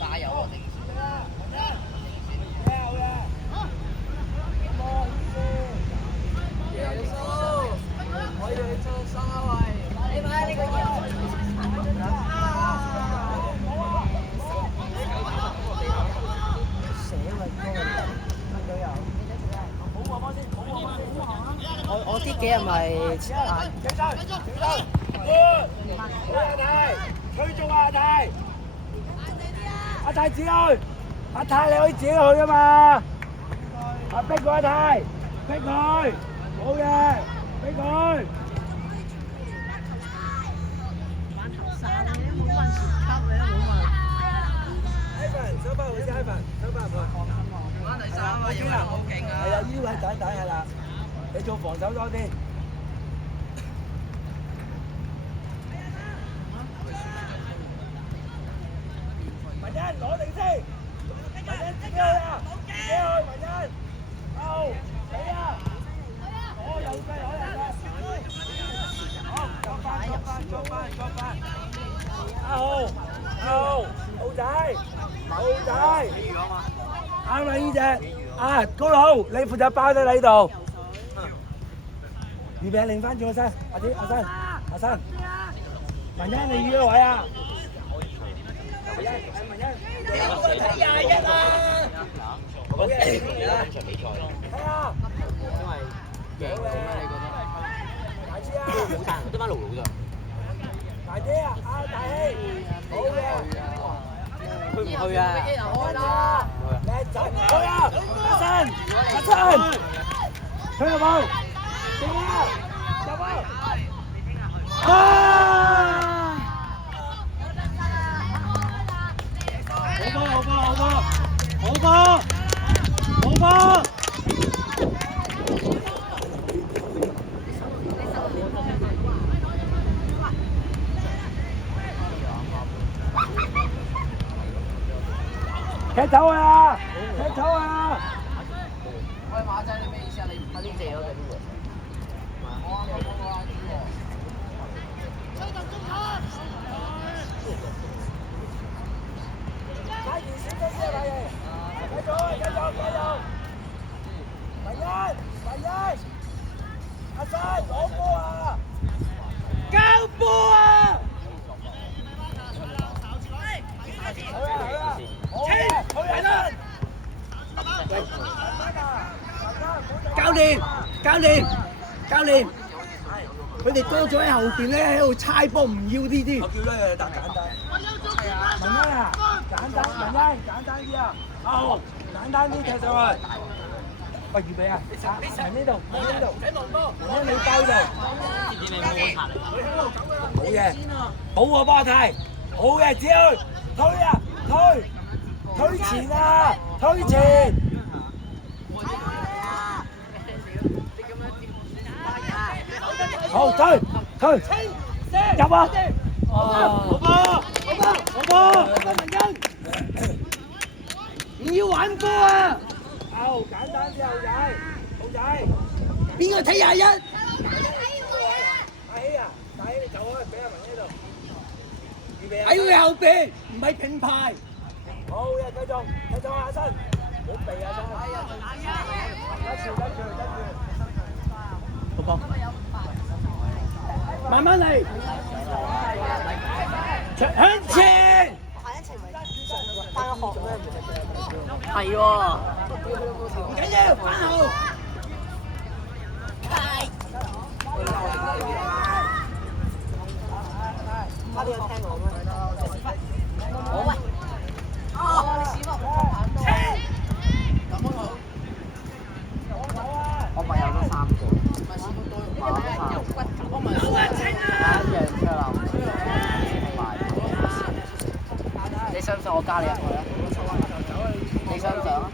加油啊！可以去做三位。你買呢個嘢。我啲幾日咪推中阿泰，阿泰自己去，阿泰你可以自己去噶嘛？阿逼佢阿泰，逼佢，好嘅，逼佢。玩頭曬你都冇問前級你都冇問。收翻回先，收翻回。玩第三啊嘛，要人好勁啊！係啊，腰係等係啦，你做防守多啲。文欣攞定先，文欣自己去啊，自己去文欣，好，你啊，我右腳攞嚟啦，好，作翻，好仔，啱啦呢隻，啊高佬，你負責包喺你度，預備擰翻轉個身，阿生，文欣你預個位啊！文欣，睇21啊！好嘅，係啊，因為贏咗咩？你覺得？大支啊！冇晒人，得翻盧盧咋？大姐啊，大希，好嘅。佢唔去啊！開啦！靚仔，去啊！阿新，去有冇？點啊？入啊！好波！踢走啊！喂，馬仔，你咩意思啊？你快啲借咗佢呢個。買件小飛車嚟，繼續！文欣，阿生攞波啊！交波啊！好啦！教練，佢哋多咗喺後邊咧，喺度猜波，唔要呢啲。我叫咗佢答簡單。文欣啊，簡單啲啊！好，簡單啲踢上去。喂，預備啊！喺呢度，喺你兜度。好嘅，保我波太，好嘅，只去推啊，推前啊，推前。好，推，入啊！好波，文欣，唔要玩波啊！好，簡單啲，後仔，邊個睇21？大希啊，你走開，俾阿文呢度。預備啊！喺佢後邊，唔係平排。好嘅，繼續阿新，唔好避啊，跟住。好波。慢慢嚟，向前。翻學咩？係喎。唔緊要，翻後。我哋有聽我咩？好喂。我咪有得3個。你想唔想我加你入去啊？你想唔想啊？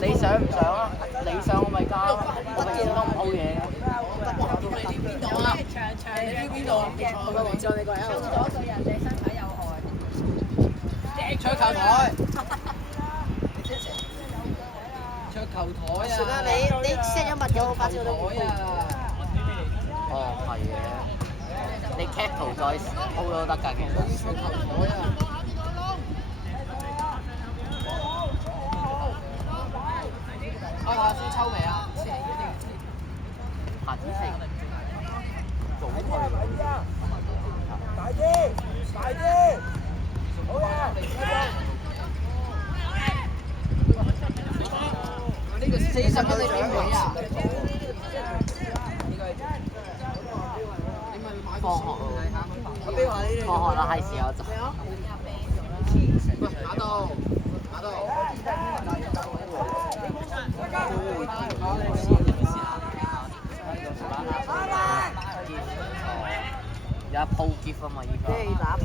你想唔想啊？你想我咪加咯，我咪見到唔好嘢。你邊度啊？長，你邊度啊？我咪黃志你個人。做咗對人哋身體有害。桌球台。桌球台啊！算啦，你 set 咗密友，我發照到。哦，係嘅。你 cap 圖再 po 都得㗎，其實。開下先抽未啊？下子食早去。大啲，大啲，好啊！呢個40蚊你邊位啊？放學咯，放學啦，係時候就。喂，打到。有一鋪結啊嘛，依家。即係打牌。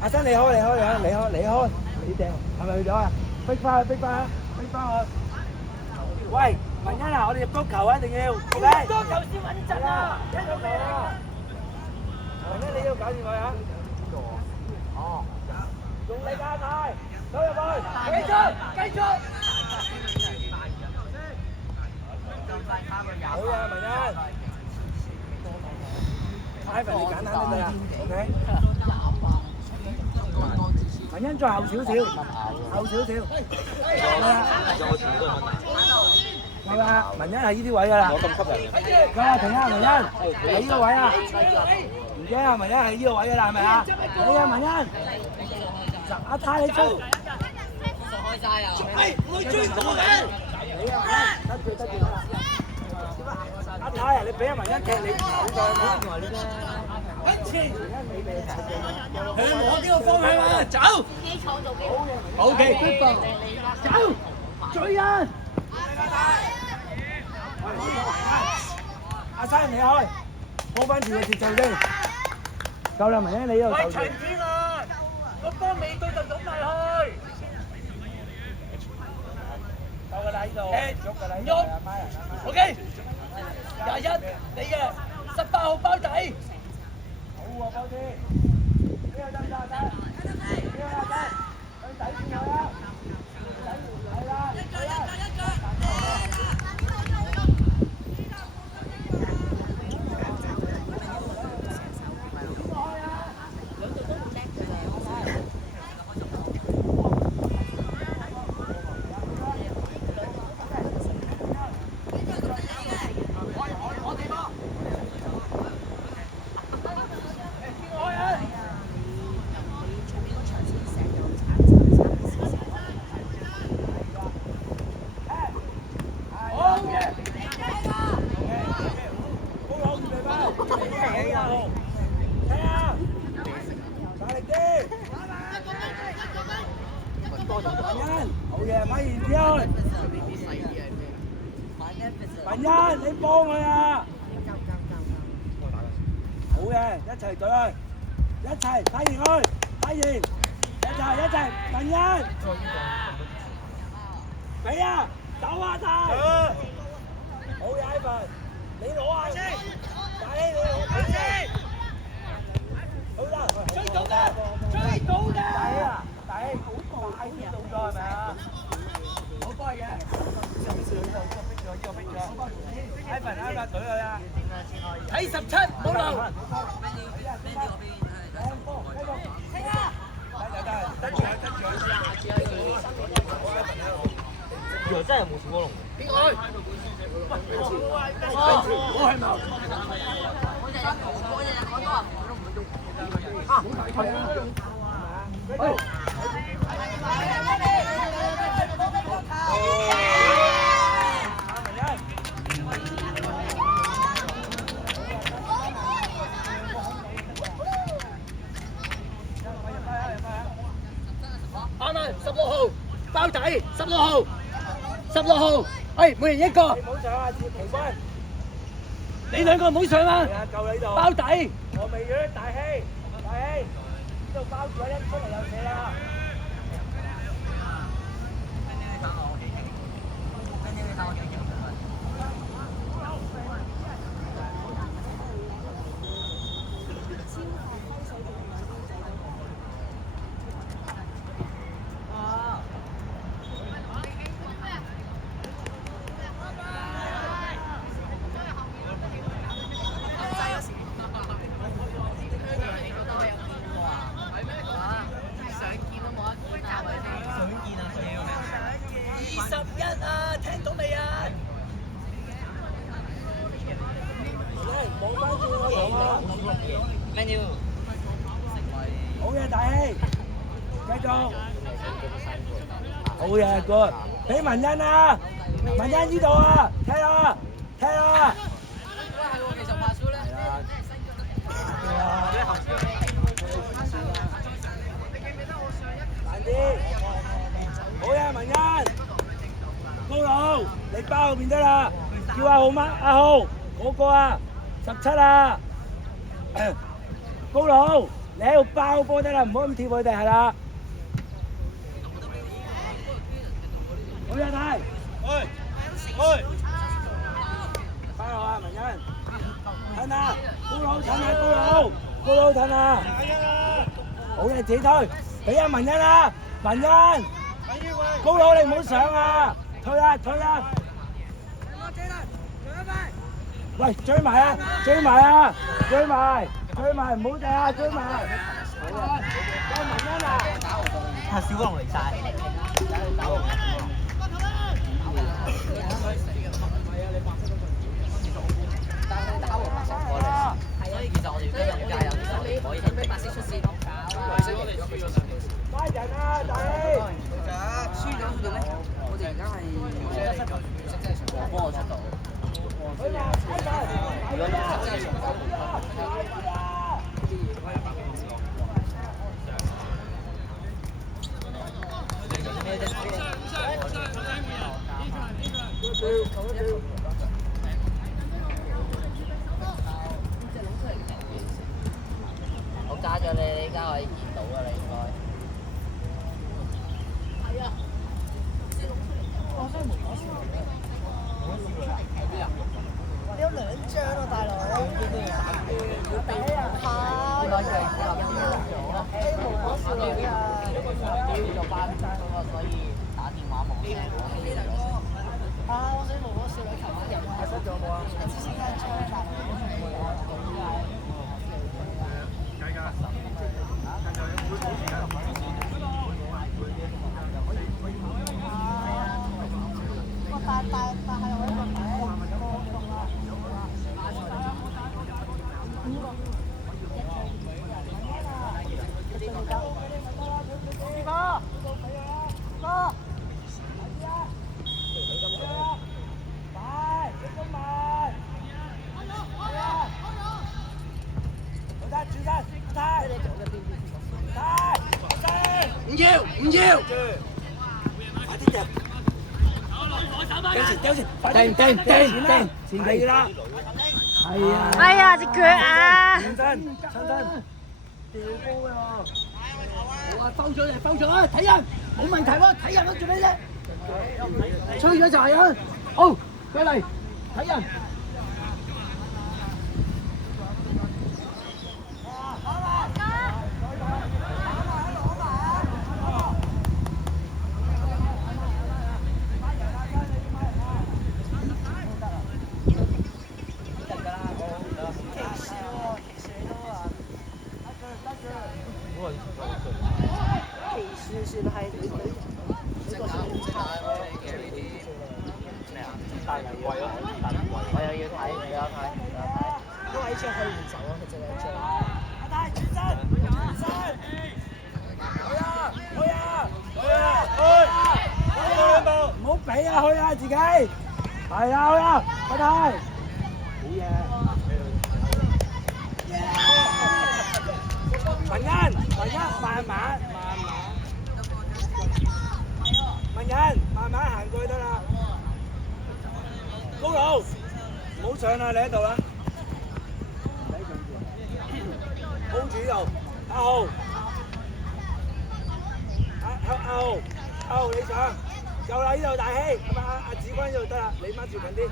阿生，你開，你掟，係咪去咗啊？逼翻去！喂，文欣啊，我哋入足球啊，一定要，足球先穩陣啊！聽到未啊？文欣，你要搞掂佢啊！哦，用力加大，走入去，繼續。好啊，文欣。Ivan， 你簡單啲啦 ，OK。文欣再後少少，係啦，文欣係呢啲位㗎啦。我咁吸引嘅。夠啦，停啦，文欣，係呢個位啊。唔驚啊，文欣係呢個位㗎啦，係咪啊？你啊，文欣，阿泰你追。開曬啊！會追到嘅。你啊，文欣，得住啦。阿泰啊，你俾阿文欣踢你手㗎，冇同埋呢個。向我呢個方向啊，走。OK， good ball， 走，追人。阿生你開，波翻住個節奏先。夠啦，文欣你呢度。喂，陳天啊，個波未到就倒埋去。夠㗎啦，呢度。喐㗎啦，喐。OK， 21，你嘅18號包底。好啊，包啲，呢個得唔得啊？得，呢個得，去底線佢啊，係啦，係啦。文欣，你幫佢啊！好嘅，一齊隊，一齊睇完佢，睇完，一齊，文欣，俾啊，走啊，太！好嘅 ，Ivan， 你攞下先，大希你攞佢先，好啦，追到嘅，大希啊，大希好快啲動作係咪啊？好快嘅。Ivan 隊佢啊！睇17，冇漏。得住佢真係冇小波龍。邊個？我係冇。16號包底，16號。喂，每人一個。你唔好上啊，奇軍。你兩個唔好上啊！係啊，夠你度。包底。我未約大氣，大氣，呢度包住一出嚟有射啦。好嘢，大氣，繼續。好嘢，good。俾文欣啊，文欣呢度啊，踢啊，踢啊。慢啲。好嘢，文欣。高佬，你包後邊得啦。叫阿浩媽，阿浩，嗰個啊，17啊。高佬，你喺度包波得啦，唔好咁貼佢哋係啦。好嘢，睇。去。翻落啊，文欣。褪啊，高佬褪啊，高佬，高佬褪啊。好嘢，自己推，俾阿文欣啦，文欣。高佬你唔好上啊，退啊，退啊。喂，追埋啊，追埋啊，追埋。追埋唔好掟啊！追埋，有文欣啊！阿小龍嚟晒。所以其實我哋今日要加油，其實我哋可以俾白色出線。拉人啊，大氣！輸咗佢哋咧，我哋而家係黃波出到。如果我加咗你，你而家可以見到㗎啦，應該。係啊。我真係冇講笑。你有兩張啊，大佬！要俾啊！係無可少女啊！叫做班長啊，所以打電話冇聲。我想無可少女求下人啊！失咗冇啊？一支先一槍大但係我呢個唔要，快啲掟！掟前，掟，係啦，係啊！哎呀，隻腳啊！認真，親身，掉波喎！好啊，收咗啊！睇人，冇問題喎，睇人咯，做咩啫？吹咗就係啊！好，過嚟睇人。唔好俾啊，去啊自己，係啊去啊，快睇，好嘢！文欣，慢慢，文欣，慢慢行過去得啦。高佬，唔好上啦，你喺度啦。hold 住呢度，阿豪，阿豪你上，夠啦呢度大希，係咪阿子君呢度得啦，你掹住近啲，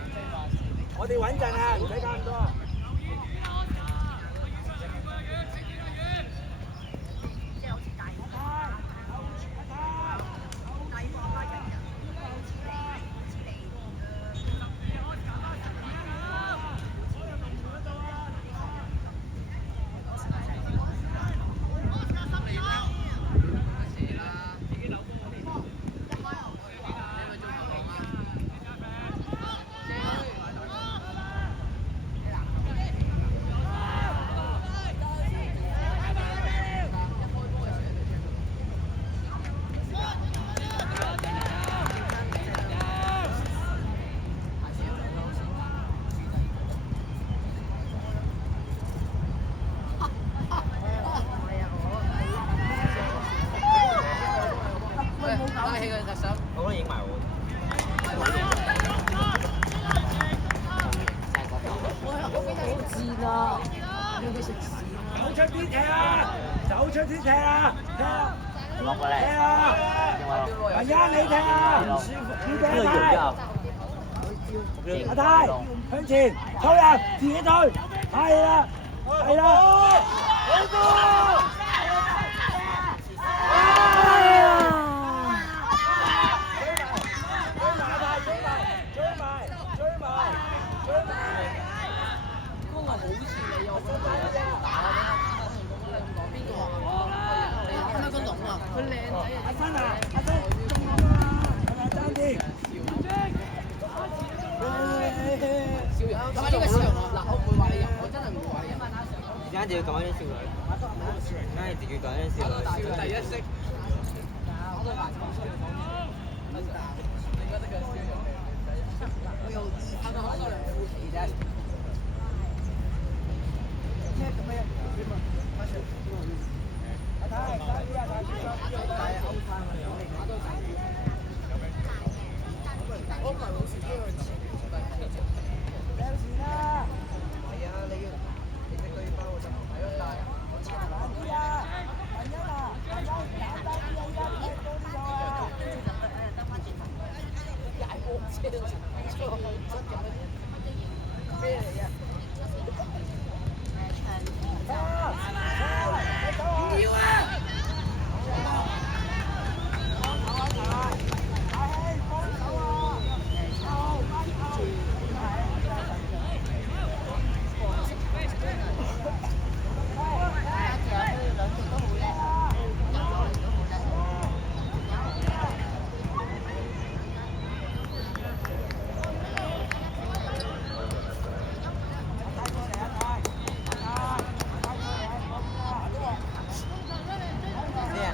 我哋穩陣啊，唔使搞咁多。我覺得影埋我。好賤啊！要佢食屎。走出啲踢啊！走出啲踢啊！踢啊！落過嚟。踢啊！文欣你踢啊！唔舒服，你踢啊！阿泰向前抽人，自己退，係啦，係啦，好波！佢靚仔啊！阿生啊，阿生中咗啦，係咪爭啲？咁呢個笑容啊！嗱，我唔會話你入，我真係唔會話你入。而家就要講啲少女，而家就要講啲少女。第一式。我有他們好多人扶起的。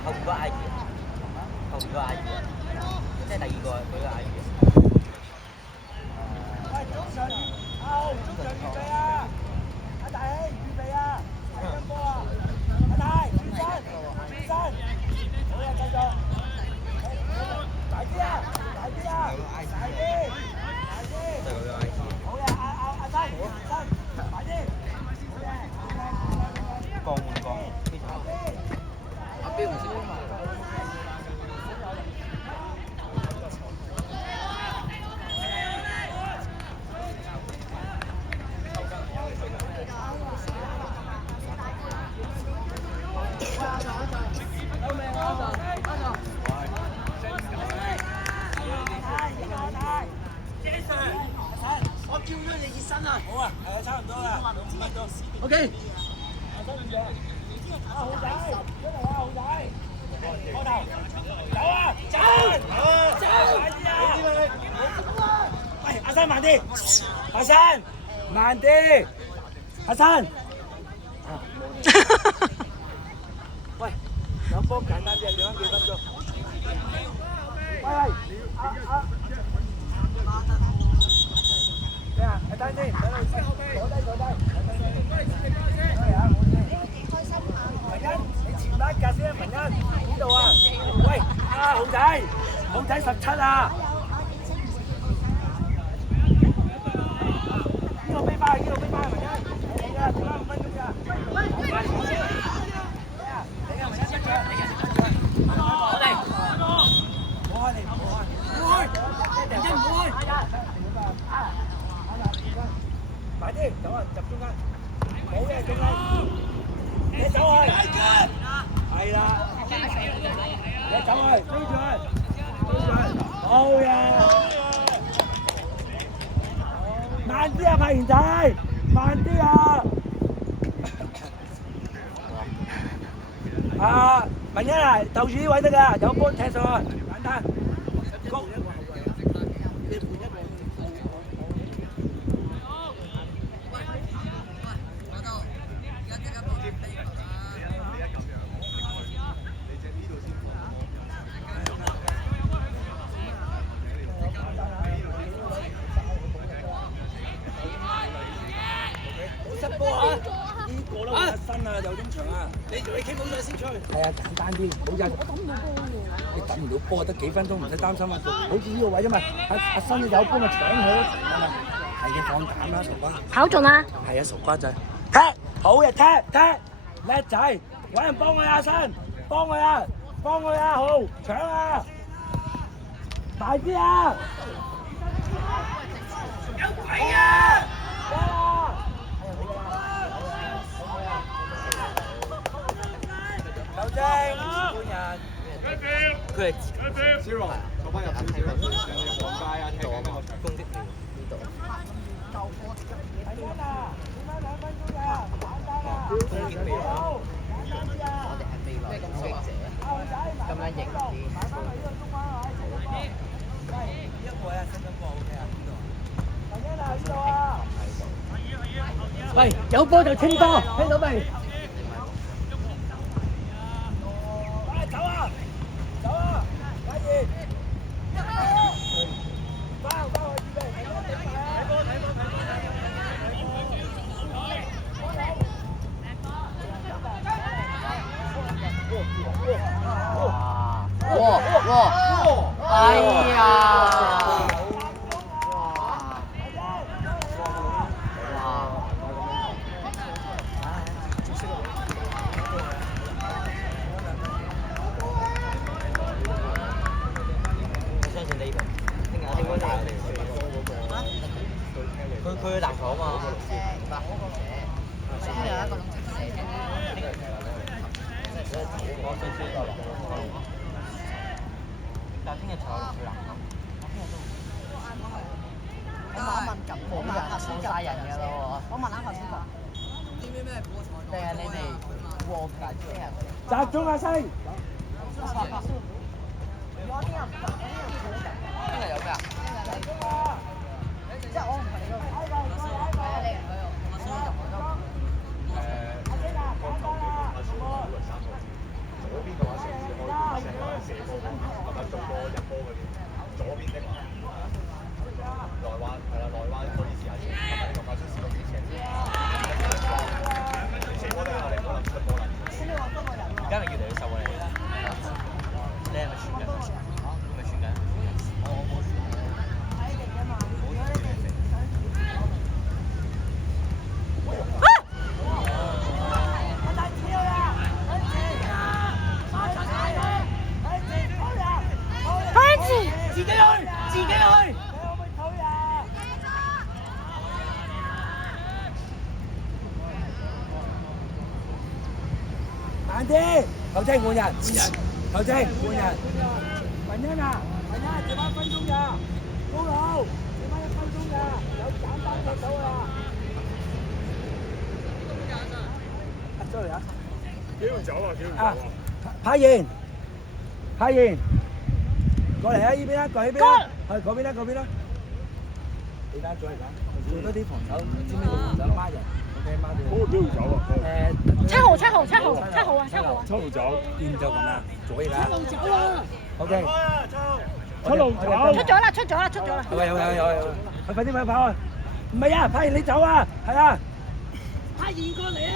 後邊個阿姨，後邊個阿姨，即係第二個佢個阿姨。喂，中場預備啊！阿大希預備啊！睇緊波啊！阿大，轉身，好啊，繼續，大啲啊，大啲啊，大啲，好嘅，阿生，快啲，好嘅，降換降，阿標唔識嘛？我叫咗你熱身啊！好啊，差唔多啦，5分鐘。OK。阿豪仔，出嚟啊，豪仔！開頭，走啊，走！快啲啊！喂，阿生慢啲，阿生慢啲，阿生。喂，有波簡單啲，兩幾分鐘。喂，咩啊？等先，等佢先，坐低。文欣，你前班格先，文欣，邊度啊？喂，豪仔17啊！先，走啊，集中間，冇嘅，中間，你走去，係啦，你走去，追住佢，好嘢，慢啲啊，派賢仔，慢啲啊！啊，文欣啊，就住呢位得㗎，有波踢上去，簡單。高。失波啊！呢個都甩身啊，有中場啊！你同你傾好咗先出去。係啊，簡單啲，好陣。你等唔到波得幾分鐘，唔使擔心啊！好似呢個位啫嘛，阿新有波咪搶佢咯，係嘅，放膽啦，傻瓜。跑盡啦！係啊，傻瓜仔。踢，好嘅，踢，叻仔，揾人幫佢阿新，幫佢啊，好，搶啊！大啲啊！有鬼啊！球證，本人，佢係小龍坐翻入少少，黃街啊，聽緊個場攻擊票呢度。睇緊啊！點解2分鐘㗎？簡單啊！攻擊票好，簡單啲啊！我哋係未來攻擊者，咁樣型啲。擺翻嚟呢個中間位。喂，呢一個啊，新加坡 OK 啊？邊度？睇緊啊！呢度啊！喂，有波就清波，聽到未？走啊！走啊！快啲！翻去準備，睇波！哇！哎呀！佢籃球啊嘛，先有一個龍脊射但係聽日就有籃球。我問一問咁冇人冇曬人㗎咯喎。我問下頭先講。定係你哋和解聽日？集中啊，星！聽日有咩啊？即係我唔係你嗰個。係啊，你係我。左邊嘅話上次開射波，係咪中波入波嗰啲？左邊的話，內灣係啦，內灣可以試下先，係咪呢個發出試過幾次？射波都有你可能出波啦。而家咪越嚟越瘦啊你。你係咪傳緊？係咪傳緊？我冇傳。自己去！你可唔可以退啊？慢啲，球證換人，球證換人。文欣啊，剩翻1分鐘咋？高佬，剩翻1分鐘咋？有簡單嘅手啊！sorry 啊。屌走啊！派賢，過嚟啊！依邊啊，過呢邊啊，係嗰邊啦。你單左嚟㗎，做多啲防守，知唔知防守孖人 ？OK，孖住。嗰個邊度走啊？7號啊！7號走，邊就咁啦，左嚟啦。7號走啊 OK。七路走。出咗啦！有，快啲跑啊！唔係啊，派賢你走啊，係啊。派賢過嚟啊！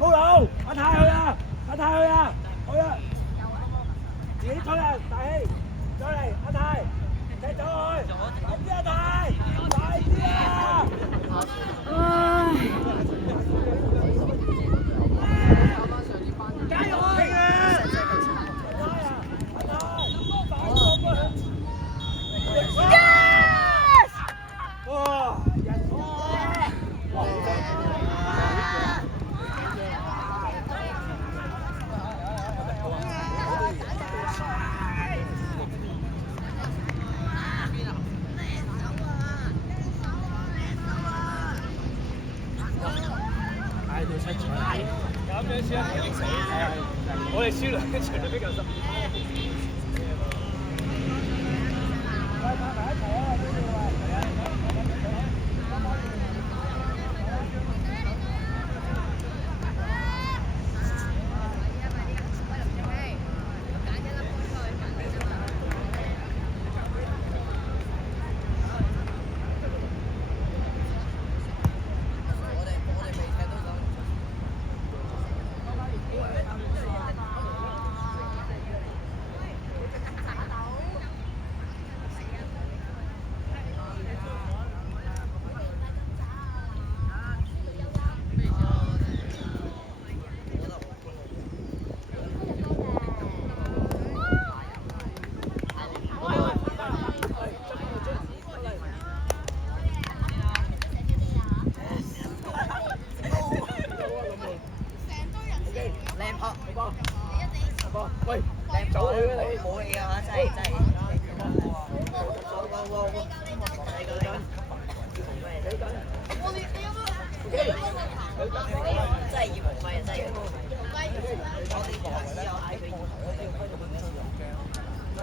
高佬，阿太去啊！去啊！自己推啊，大氣，再嚟，阿太，踢走佢，快啲阿太，快啲啊！加油啊！Yes！輸一場激死，我哋輸兩場就比較深。